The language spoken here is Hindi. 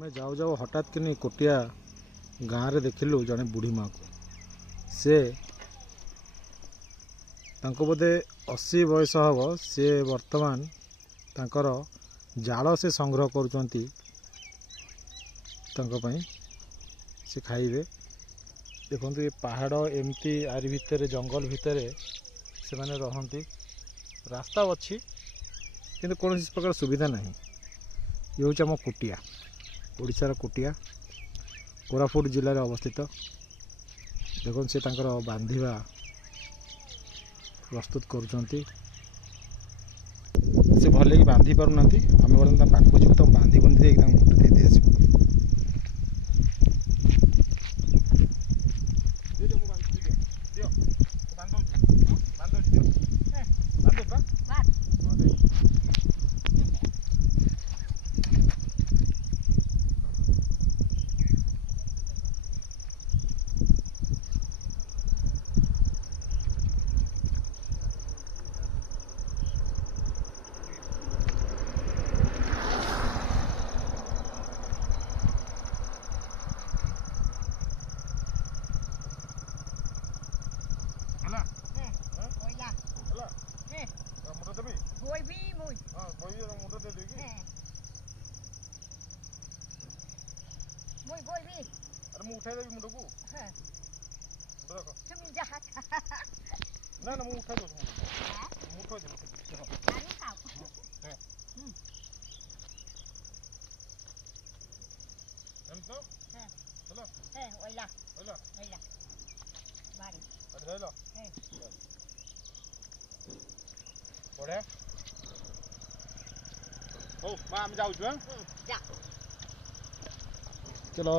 आमे जाऊ जाऊ हठात कि कोटिया गाँव रे देखिलु जड़े बुढ़ी माँ को से बोधे 80 बयस हम सी वर्तमान तांकर जाल से संग्रह करुँच से खाइबे। देखो ये पहाड़ एमती आरि भितर जंगल भितर से माने रहती रास्ता अच्छी किंतु कौन प्रकार सुविधा नहीं। ये हूँ आम कुटिया ओडिशार कुटिया कोरापुट जिले में अवस्थित। देखो से तांकर बांधिबा प्रस्तुत करुँच से भले कि बांधि पार ना आम बर्तमान पाखु जी तुम बांधि बंधि मुंड दे आस उठा देवी मुंड को ना ना उठा दो उठो बढ़िया हो मां हम जाऊ चलो।